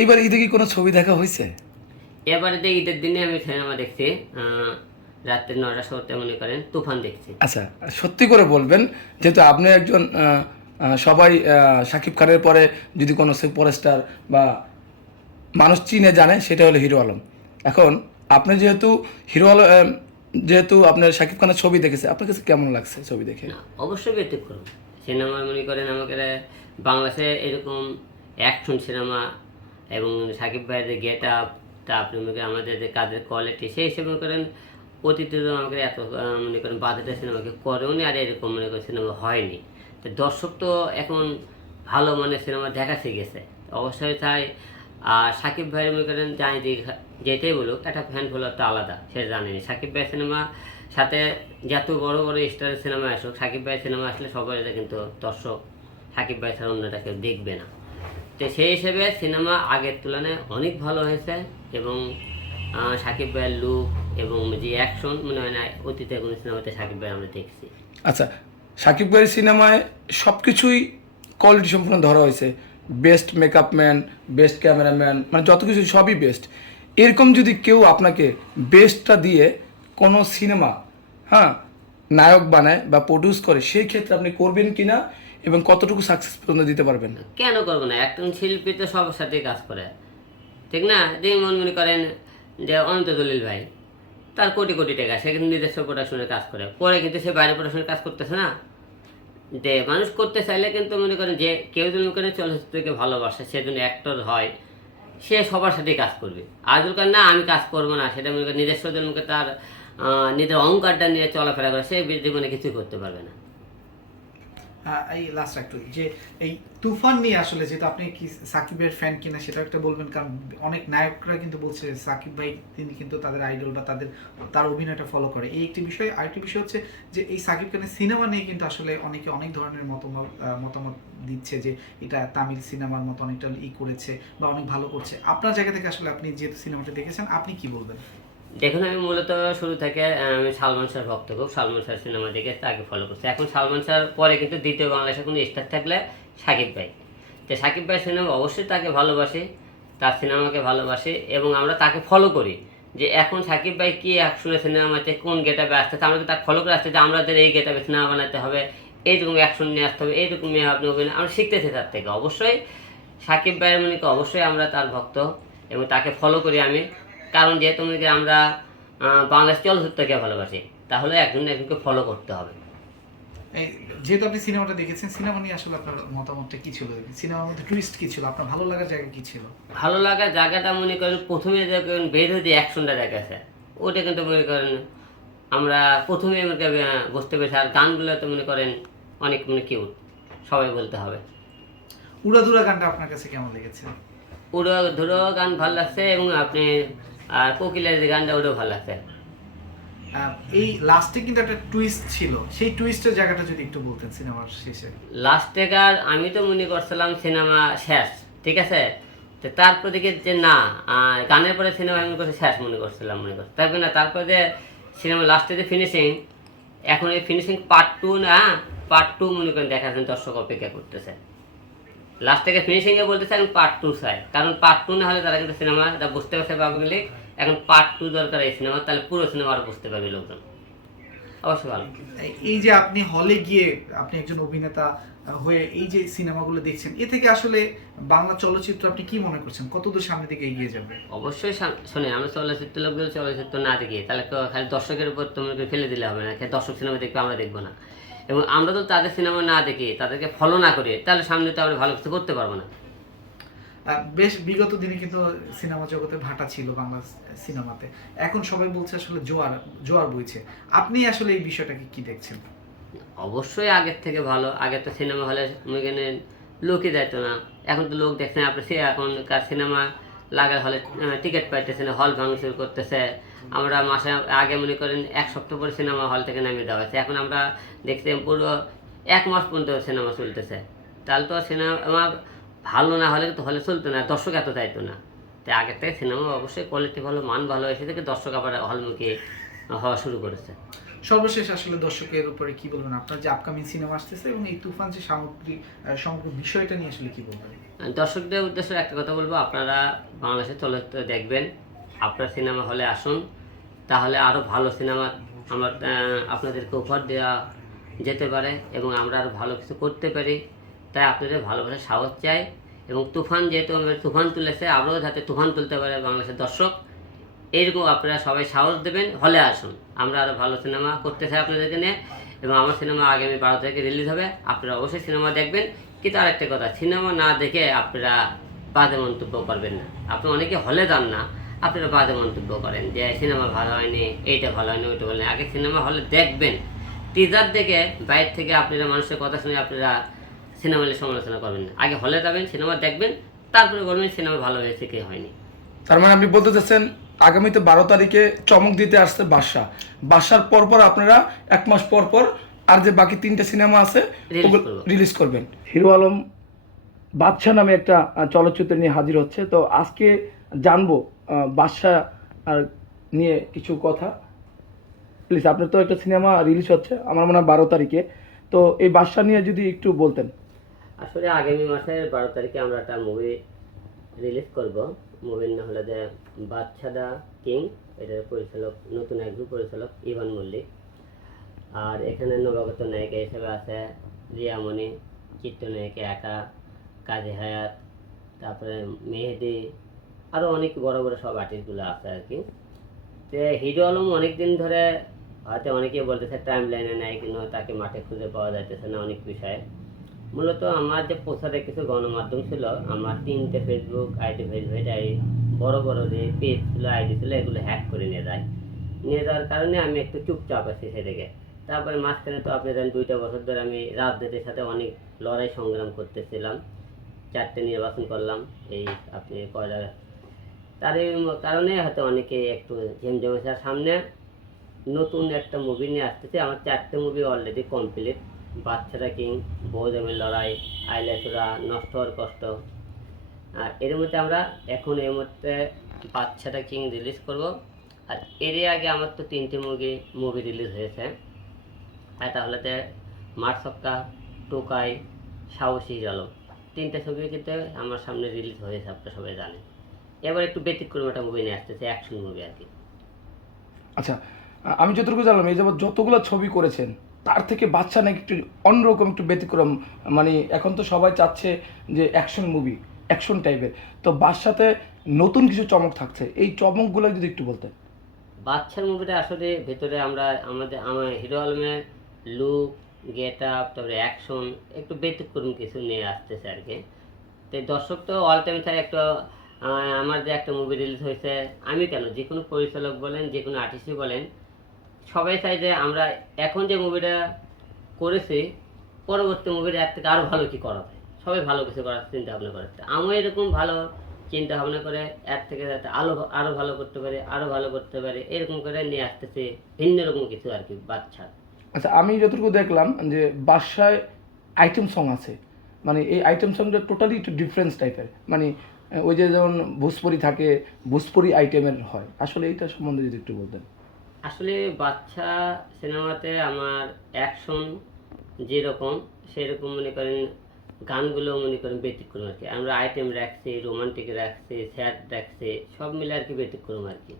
এইবার ঈদে কি কোনো ছবি দেখা হয়েছে? এবারে যে ঈদের দিনে আমি সিনেমা দেখছি রাত্রি নয়টার সময় মনে করেন তুফান দেখছি। আচ্ছা সত্যি করে বলবেন যেহেতু আপনি একজন সবাই শাকিব খানের পরে যদি কোনো সুপারস্টার বা মানুষ চিনে জানে সেটা হলো হিরো আলম। এখন আপনি যেহেতু হিরো আলম যেহেতু আপনার শাকিব খানের ছবি দেখেছে আপনার কাছে কেমন লাগছে ছবি দেখে? অবশ্যই ব্যতিক্রম। সিনেমা মনে করেন আমাকে বাংলাদেশে এরকম অ্যাকশন সিনেমা এবং সাকিব ভাইয়ের যে গেট আপ তারপরে মনে করেন আমাদের যে কাজের কোয়ালিটি সেই হিসেবে মনে করেন অতীতে আমাকে এত মনে করেন বাজেটের সিনেমাকে করেও নি আর এরকম মনে করেন সিনেমা হয়নি। তো দর্শক তো এখন ভালো মানে সিনেমা দেখা শিখেছে। অবশ্যই চাই আর সাকিব ভাইয়ের মনে করেন জানি যেটাই বলুক, একটা ফ্যান ফলো তো আলাদা, সে জানেনি। সাকিব ভাই সিনেমা সাথে যত বড় বড় স্টারের সিনেমা আসুক, সাকিব ভাই সিনেমা আসলে সবাই কিন্তু দর্শক সাকিব ভাই ছাড়া অন্যটা কেউ দেখবে না। তো সেই হিসেবে সিনেমা আগের তুলনায় অনেক ভালো হয়েছে এবং সাকিব ভাইয়ের লুক এবং যে অ্যাকশন মনে হয় না অতীতে কোনো সিনেমাতে সাকিব ভাই আমরা দেখছি। আচ্ছা শাকিব ভাইয়ের সিনেমায় সব কিছুই কোয়ালিটি সম্পূর্ণ ধরা হয়েছে। Best makeup man best cameraman মানে যত কিছু সবই বেস্ট এরকম যদি কেউ আপনাকে বেস্টটা দিয়ে কোনো সিনেমা হ্যাঁ নায়ক বানায় বা প্রডিউস করে, সেই ক্ষেত্রে আপনি করবেন কিনা? এবং কতটুকু সাকসেস পর্যন্ত দিতে পারবেন? কেন করব না? একজন শিল্পী তো সবার সাথেই কাজ করে। ঠিক না? যেমন মনে করেন যে অনন্ত দলিল ভাই, তার কোটি কোটি টাকা, সে কিন্তু নিজস্ব প্রোডাকশনের কাজ করে। পরে কিন্তু সে বাইরে প্রোডাকশনের কাজ করতেছে না। যে মানুষ করতে চাইলে কিন্তু মনে করেন যে কেউ যদি মনে করেন চলচ্চিত্রকে ভালোবাসে, সে যদি অ্যাক্টর হয়, সে সবার সাথেই কাজ করবে। আর যদি না, আমি কাজ করব না, সেটা মনে করেন নিজস্ব মুখে তার নিজের অহংকারটা নিয়ে চলাফেরা করে, সে জীবনে কিছুই করতে পারবে না। এই লাস্ট একটু, যে এই তুফান নিয়ে আসলে যেহেতু আপনি কি সাকিবের ফ্যান কিনা সেটা একটা বলবেন, কারণ অনেক নায়করা কিন্তু বলছে সাকিব ভাই, তিনি কিন্তু তাদের আইডল বা তাদের, তার অভিনয়টা ফলো করে। এই একটি বিষয়, আরেকটি বিষয় হচ্ছে যে এই সাকিব খানের সিনেমা নিয়ে কিন্তু আসলে অনেকে অনেক ধরনের মতামত মতামত দিচ্ছে যে এটা তামিল সিনেমার মতো অনেকটা ই করেছে বা অনেক ভালো করছে। আপনার জায়গা থেকে আসলে আপনি যেহেতু সিনেমাটা দেখেছেন, আপনি কি বলবেন? দেখুন, আমি মূলত শুরু থেকে, আমি সালমান শাহ ভক্ত খুব সালমান শাহ সিনেমা দেখে তাকে ফলো করছি। এখন সালমান শাহ পরে কিন্তু দ্বিতীয় বাংলাদেশে কোনো স্টার থাকলে সাকিব ভাই। তো সাকিব ভাই সিনেমা অবশ্যই তাকে ভালোবাসি, তার সিনেমাকে ভালোবাসি এবং আমরা তাকে ফলো করি যে এখন সাকিব ভাই কি অ্যাকশনের সিনেমাতে কোন গেটাপে আসতেছে, আমরা তো তাকে ফলো করে আসতে যে আমাদের এই গেটাপে সিনেমা বানাতে হবে, এইরকম অ্যাকশন নিয়ে আসতে হবে, এইরকম নিয়ে আপনি অভিনয় আমরা শিখতেছি তার থেকে। অবশ্যই সাকিব ভাইয়ের মনে অবশ্যই আমরা তার ভক্ত এবং তাকে ফলো করি আমি। কারণ যেহেতু আমরা বাংলাদেশ চলচ্চিত্রকে ভালোবাসি তাহলে একজন একজনকে ফলো করতে হবে। এই যেহেতু আপনি সিনেমাটা দেখেছেন সিনেমা নিয়ে আসলে আপনার মতামতটা কি ছিল? সিনেমার মধ্যে টুইস্ট কি ছিল? আপনার ভালো লাগার জায়গা কি ছিল? ভালো লাগার জায়গাটা মনে করেন প্রথমে যখন বের হয়ে যে অ্যাকশনটা দেখাচ্ছে ওটা কিন্তু মনে করেন আমরা প্রথমে বুঝতে পেরেছি আর গানগুলো তো মনে করেন অনেক মানে কিউট সবাই বলতে হবে। উড়াধুরা গানটা আপনার কাছে কেমন লেগেছে? পুরো ধরো গান ভালো লাগছে এবং আপনি আর কোকিলের যে গানটা ওটাও ভালো লাগছে। এই লাস্টে কিন্তু একটা টুইস্ট ছিল। সেই টুইস্টের জায়গাটা যদি একটু বলতেন সিনেমার শেষে। লাস্ট আর আমি তো মনে করছিলাম সিনেমা শেষ ঠিক আছে? তো তারপর দেখি যে না গানের পরে সিনেমা আমি করছি শেষ মনে করছিলাম মনে করছি। তারপরে না তারপরে যে সিনেমা লাস্টে যে ফিনিশিং এখন এই ফিনিশিং পার্ট টু না পার্ট টু মনে করেন দেখার জন্য দর্শক অপেক্ষা করতেছে। লাস্ট থেকে ফিনিশিংয়ে বলতেছে এখন পার্ট টু চাই কারণ পার্ট টু না হলে তারা কিন্তু সিনেমাটা বুঝতে পারছে পাবলিক এখন পার্ট টু দরকার এই সিনেমা তাহলে পুরো সিনেমা আর বুঝতে পারবে লোকজন। অবশ্যই ভালো। এই- যে আপনি হলে গিয়ে আপনি একজন অভিনেতা হয়ে এই যে সিনেমাগুলো দেখছেন এ থেকে আসলে বাংলা চলচ্চিত্র আপনি কি মনে করছেন? কতদূর সামনের দিকে এগিয়ে যাবে? অবশ্যই শোনে আমরা চলচ্চিত্র লোকগুলো চলচ্চিত্র না দেখি তাহলে তো খালি দর্শকের উপর তোমাকে ফেলে দিলে হবে না। দর্শক সিনেমা দেখবে আমরা দেখব না। এবং আমরা তো তাদের সিনেমা না দেখে তাদেরকে ফলো না করি তাহলে সামনে তো আমরা ভালো কিছু করতে পারব না। বেশ বিগত দিনে কিন্তু সিনেমা জগতে ভাটা ছিল বাংলা সিনেমাতে। এখন সবাই বলছে আসলে জোয়ার জোয়ার বইছে। আপনি আসলে এই বিষয়টাকে কি দেখছেন? অবশ্যই আগের থেকে ভালো। আগে তো সিনেমা হলে এখানে লোকই যাইতো না। এখন তো লোক দেখছে না। আপনি সে এখনকার সিনেমা লাগার হলে টিকিট পাইতেছে না হল ভাঙচুর করতেছে। আমরা মাসে আগে মনে করেন এক সপ্তাহ পরে সিনেমা হল থেকে নামিয়ে দেওয়া হয়েছে। এখন আমরা দেখতে পুরো এক মাস পর্যন্ত সিনেমা চলতেছে। তাহলে তো সিনেমা ভালো না হলে তো হলে চলতো না দর্শক এত যাইতো না। তাই আগের থেকে সিনেমা অবশ্যই কোয়ালিটি ভালো মান ভালো এসে থেকে দর্শক আবার হলমুখী হওয়া শুরু করেছে। সর্বশেষ আসলে দর্শকের উপরে কি বলবেন আপনার? যে আপকামিং সিনেমা আসতেছে এবং এই তুফান যে সামগ্রিক সমগ্র বিষয়টা নিয়ে আসলে কি বলবেন? দর্শকদের উদ্দেশ্যে একটা কথা বলব আপনারা বাংলাদেশের চলচ্চিত্র দেখবেন। আপনার সিনেমা হলে আসুন। তাহলে আরও ভালো সিনেমা আমরা আপনাদেরকে উপহার দেওয়া যেতে পারে এবং আমরা আরও ভালো কিছু করতে পারি। তাই আপনাদের ভালোবাসা সাহস চাই এবং তুফান যেহেতু আমাদের তুফান তুলেছে আমরাও যাতে তুফান তুলতে পারে বাংলাদেশের দর্শক এইরকম আপনারা সবাই সাহস দেবেন, হলে আসুন। আমরা আরও ভালো সিনেমা করতে চাই আপনাদেরকে নিয়ে এবং আমার সিনেমা আগামী বারো তারিখে রিলিজ হবে। আপনারা অবশ্যই সিনেমা দেখবেন। কিন্তু আরেকটা কথা, সিনেমা না দেখে আপনারা বাজে মন্তব্য করবেন না। আপনি অনেকে হলে যান না। আপনারা বাজে মন্তব্য করেন যে সিনেমা ভালো হয়নি এইটা ভালো হয়নি ওইটা ভালো আগে সিনেমা হলে দেখবেন। টিজার দেখে বাইরে থেকে আপনারা মানুষের কথা শুনে আপনারা সিনেমা নিয়ে সমালোচনা করবেন না। আগে হলে যাবেন সিনেমা দেখবেন তারপরে বলবেন সিনেমা ভালো হয়েছে কি হয়নি। তার মানে আপনি বলতে চাচ্ছেন আগামীতে বারো তারিখে চমক দিতে আসছে বাদশা বাদশার পর পর আপনারা এক মাস পর পর আর যে বাকি তিনটা সিনেমা আছে। রিলিজ করবেন। হিরো আলম বাদশা নামে একটা চলচ্চিত্র নিয়ে হাজির হচ্ছে। তো আজকে জানব বাদশা আর নিয়ে কিছু কথা। প্লিজ আপনার তো একটা সিনেমা রিলিজ হচ্ছে, আমার মনে হয় বারো তারিখে। তো এই বাদশা নিয়ে যদি একটু বলতেন। আসলে আগামী মাসের বারো তারিখে আমরা একটা মুভি রিলিজ করব। মুভির নাম হলো যে বাদশাদা কিং এটার পরিচালক, নতুন একজন পরিচালক ইভান মল্লিক আর এখানে নবাগত নায়িকা হিসেবে আছে রিয়ামণি, চিত্রনায়িকা একা, কাজী হায়াত, তারপরে মেহেদি আরও অনেক বড় বড় সব আর্টিস্টগুলো আছে আর কি। তো হিরো আলম অনেকদিন ধরে হয়তো অনেকেই বলতেছে টাইম লাইনে নেয় কিন্তু তাকে মাঠে খুঁজে পাওয়া যাইতেছে না অনেক বিষয়ে। মূলত আমার যে প্রচারে কিছু গণমাধ্যম ছিল, আমার তিনটে ফেসবুক আইডি ফেসবুক আইডি বড় বড় যে পেজ ছিল, আইডি ছিল, এগুলো হ্যাক করে নিয়ে যায়। নিয়ে যাওয়ার কারণে আমি একটু চুপচাপ আছি সেদিকে। তারপরে মাঝখানে তো আপনি জানেন, দুইটা বছর ধরে আমি রাজনীতির সাথে অনেক লড়াই সংগ্রাম করতেছিলাম। চারটে নির্বাচন করলাম, এই আপনি কয়টা এই কারণে হয়তো অনেকে একটু ঝেমঝেমেছে সামনে নতুন একটা মুভি নিয়ে আসতেছে। আমার চারটে মুভি অলরেডি কমপ্লিট বাচ্চারা কিং বৌদামের লড়াই আইলাসুরা নষ্ট হওয়ার কষ্ট। আর এর মধ্যে আমরা এখন এই মুহূর্তে বাচ্চাটা কিং রিলিজ করব। আর এর আগে আমার তো তিনটে মুভি মুভি রিলিজ হয়েছে। আর তাহলে মারসক্কা টোকাই, সাহসী আলম তিনটে ছবি কিন্তু আমার সামনে রিলিজ হয়েছে, আপনারা সবাই জানেন। এবার একটু ব্যতিক্রম একটা মুভি নিয়ে আসতেছে অ্যাকশন মুভি আর কি। আচ্ছা আমি যতটুকু জানলাম এই যাবৎ যতগুলো ছবি করেছেন তার থেকে বাচ্চা নাকি একটু অন্যরকম একটু ব্যতিক্রম মানে এখন তো সবাই চাচ্ছে যে অ্যাকশন মুভি অ্যাকশন টাইপের তো বাদশাতে নতুন কিছু চমক থাকছে এই চমকগুলো যদি একটু বলতেন। বাচ্চার মুভিটা আসলে ভেতরে আমরা আমাদের আমার হিরো আলমের লুক গেট আপ তারপরে অ্যাকশন একটু ব্যতিক্রম কিছু নিয়ে আসতেছে আর কি। তো দর্শক তো অল টাইম থাকে একটা আমার যে একটা মুভি রিলিজ হয়েছে, আমি কেন? যে কোনো পরিচালক বলেন, যে কোনো আর্টিস্টই বলেন, সবাই চাই যে আমরা এখন যে মুভিটা করেছি, পরবর্তী মুভিটা এর থেকে আরও ভালো কি করা যায়? সবাই ভালো কিছু করার চিন্তা ভাবনা করে। আমিও এরকম ভালো চিন্তা ভাবনা করে এর থেকে যাতে আরও আরও ভালো করতে পারে আরও ভালো করতে পারে, এরকম করে নিয়ে আসতেছে ভিন্ন রকম কিছু আর কি বাচ্চা আচ্ছা আমি যতটুকু দেখলাম যে বাদশায় আইটেম সং আছে। মানে এই আইটেম সংটা টোটালি একটু ডিফারেন্স টাইপের মানে ওই যে যেমন ভোজপুরি থাকে ভোজপুরি আইটেমের হয়। আসলে এইটা সম্বন্ধে যদি একটু বলতেন। আসলে বাচ্চা সিনেমাতে আমার অ্যাকশন যেরকম সেরকম মনে করেন গানগুলো মনে করেন ব্যতিক্রম আর কি। আমরা আইটেম রাখছি রোমান্টিক রাখছি স্যাড রাখছি সব মিলে আর কি ব্যতিক্রম আর কি।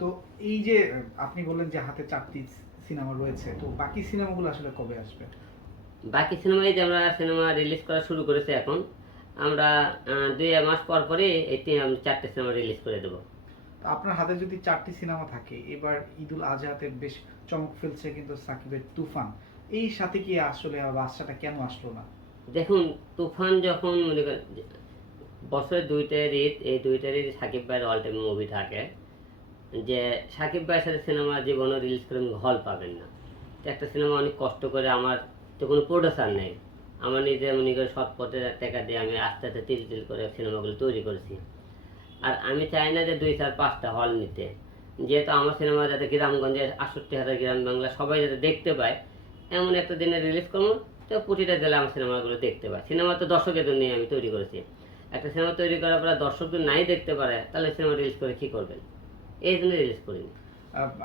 তো এই যে আপনি বললেন যে হাতে চারটি সিনেমা রয়েছে তো বাকি সিনেমাগুলো আসলে কবে আসবে? বাকি সিনেমায় যে আমরা সিনেমা রিলিজ করা শুরু করেছি এখন আমরা দুই মাস পর পরে এই চারটে সিনেমা রিলিজ করে দেবো। তো আপনার হাতে যদি চারটি সিনেমা থাকে এবার ঈদুল আজহাতে বেশ চমক ফেলছে কিন্তু সাকিবের তুফান। এই সাথে কি আসলে বাচ্চাটা কেন আসলো না? দেখুন তুফান যখন মনে করেন বছরের বছরে দুইটা ঈদ এই দুইটা ঈদ সাকিব ভাইয়ের অল টাইম মুভি থাকে। যে সাকিব ভাইয়ের সাথে সিনেমা জীবনে রিলিজ করে হল পাবেন না। একটা সিনেমা অনেক কষ্ট করে আমার তো কোনো প্রোডিউসার নেই। আমার নিজে মনে করে সৎ পথে টাকা দিয়ে আমি আস্তে আস্তে তিল তিল করে সিনেমাগুলো তৈরি করেছি। আর আমি চাই না যে দুই চার পাঁচটা হল নিতে। যেহেতু আমার সিনেমা যাতে গ্রামগঞ্জে আটষট্টি হাজার গ্রাম বাংলা সবাই যাতে দেখতে পায়, এমন একটা দিনে রিলিজ করব, তো প্রতিটা জেলা আমার সিনেমাগুলো দেখতে পায়। সিনেমা তো দর্শকের জন্য আমি তৈরি করেছি। একটা সিনেমা তৈরি করার পর দর্শক যদি নাই দেখতে পারে, তাহলে সিনেমা রিলিজ করে কী করবেন? এই জন্য রিলিজ করিনি।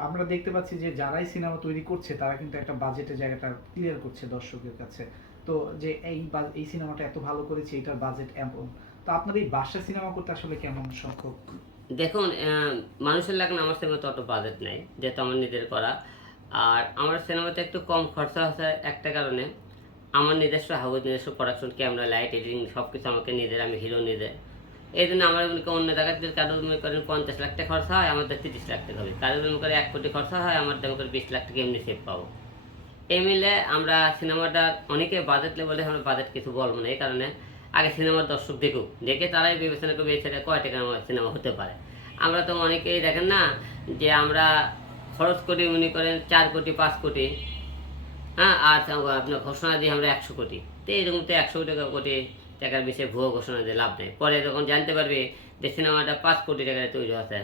আমরা দেখতে পাচ্ছি যে যারাই সিনেমা তৈরি করছে, তারা কিন্তু একটা বাজেটের জায়গাটা ক্লিয়ার করছে দর্শকের কাছে। তো যে এই এই সিনেমাটা এত ভালো করেছে, এটার বাজেট এমন। তো আপনার এই বাসা সিনেমা করতে আসলে কেমন সক্ষম দেখুন মানুষের লাগানো আমার সিনেমাতে অত বাজেট নেই, যেহেতু আমার নিজের করা। আর আমার সিনেমাতে একটু কম খরচা হচ্ছে একটা কারণে। আমার নিজস্ব, হাউস নিজস্ব প্রোডাকশন ক্যামেরা লাইট এডিটিং সব কিছু আমাকে নিজের, আমি হিরো নিজে। এই জন্য আমার মনে অন্য জায়গায় যদি কারোর মনে করেন পঞ্চাশ লাখ টাকা খরচা হয় আমাদের তিরিশ লাখ টাকা হবে। কারোর মনে করে এক কোটি খরচা হয়, আমার মনে বিশ লাখ টাকা এমনি সেভ পাবো। এই মিলে আমরা সিনেমাটা অনেকে বাজেট বলে আমরা বাজেট কিছু বলব না, এই কারণে আগে সিনেমার দর্শক দেখুক, দেখে তারাই বিবেচনা করবে ছেলে কয় টাকা সিনেমা হতে পারে। আমরা তো অনেকেই দেখেন না যে আমরা খরচ করি, মনে করেন চার কোটি, পাঁচ কোটি হ্যাঁ আর আপনার ঘোষণা দিই আমরা একশো কোটি। তো এরকম তো একশো টাকা কোটি টাকার বেশি ভুয়ো ঘোষণা দিয়ে লাভ নেই। পরে যখন জানতে পারবে যে সিনেমাটা পাঁচ কোটি টাকায় তৈরি হচ্ছে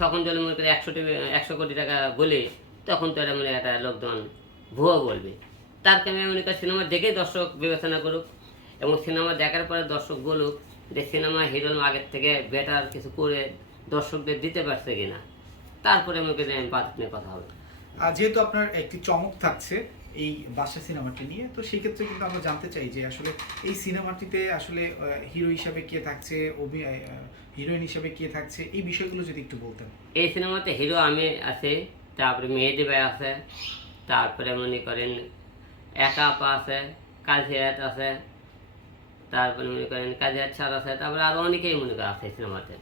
তখন যদি মনে করি একশো একশো কোটি টাকা বলি, তখন তো এটা মনে একটা লোকজন ভুয়ো বলবে। তার কারণে করি সিনেমা দেখেই দর্শক বিবেচনা করুক এবং সিনেমা দেখার পরে দর্শক বলুক যে সিনেমা হিরোর আগের থেকে বেটার কিছু করে দর্শকদের দিতে পারছে কিনা। তারপরে মনে করি আমি বাজেট নিয়ে কথা হবে। আর যেহেতু আপনার একটি চমক থাকছে এই বাসা সিনেমাটি নিয়ে তো সেই ক্ষেত্রে কিন্তু আমরা জানতে চাই যে আসলে এই সিনেমাটিতে আসলে হিরো হিসাবে কে থাকছে হিরোইন হিসাবে কে থাকছে এই বিষয়গুলো যদি একটু বলতেন। এই সিনেমাতে হিরো আমি আছে তারপরে মেহেদি ভাই আছে তারপরে মনে করেন একা আপা আছে কাজিয়াত আছে, তারপরে মনে করেন কাজিয়াত আছে, তারপরে আরও অনেকেই মনে করেন আছে সিনেমাতে।